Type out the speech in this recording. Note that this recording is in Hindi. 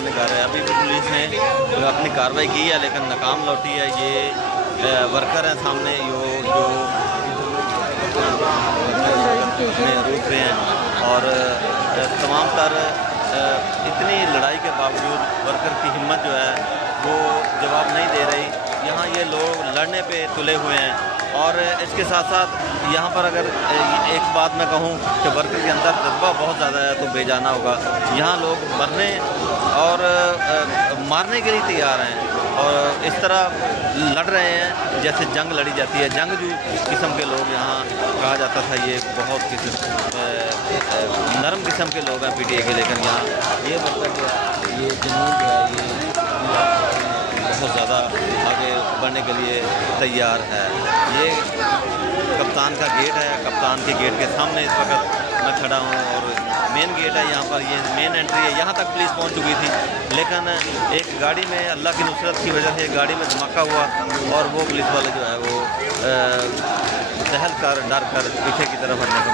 सामने कर रहे हैं। अभी भी पुलिस ने अपनी कार्रवाई की है लेकिन नाकाम लौटी है। ये वर्कर हैं सामने जो रूप रहे हैं और तमाम तर इतनी लड़ाई के बावजूद वर्कर की हिम्मत जो है वो जवाब नहीं दे रही। यहाँ ये लोग लड़ने पे तुले हुए हैं और इसके साथ साथ यहाँ पर अगर एक बात मैं कहूँ कि वर्कर के अंदर जज्बा बहुत ज़्यादा है तो बेजाना होगा। यहाँ लोग मरने और मारने के लिए तैयार हैं और इस तरह लड़ रहे हैं जैसे जंग लड़ी जाती है। जंगजू किस्म के लोग यहाँ कहा जाता था। ये बहुत नरम किस्म के लोग हैं पीटीए के, लेकिन यहाँ ये वर्कर जो है ये जुनून जो है ये बहुत ज़्यादा आगे बढ़ने के लिए तैयार है। ये कप्तान का गेट है। कप्तान के गेट के सामने इस वक्त मैं खड़ा हूँ और मेन गेट है यहाँ पर। ये मेन एंट्री है। यहाँ तक पुलिस पहुँच चुकी थी लेकिन एक गाड़ी में अल्लाह की नुसरत की वजह से एक गाड़ी में धमाका हुआ और वो पुलिस वाले जो है वो दहल कर डर कर पीछे की तरफ हटने को